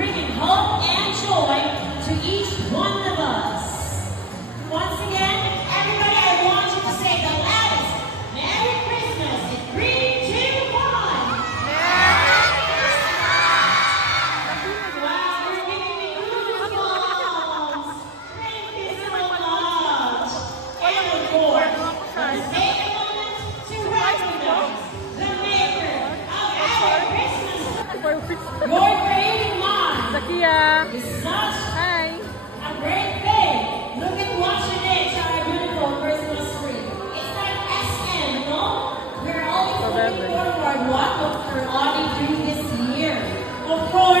bringing hope and joy to each one of us. Once again, everybody, I want you to say the loudest Merry Christmas in 3, 2, 1. Merry Christmas! Wow, you're giving me goosebumps. Thank you so much. And of course, let's take a moment to recognize the maker of our Christmas. Your creating mind is such a great thing. Look at what you did to our beautiful Christmas tree. It's like SM, no? We're always looking forward what will Audi do this year. Of course,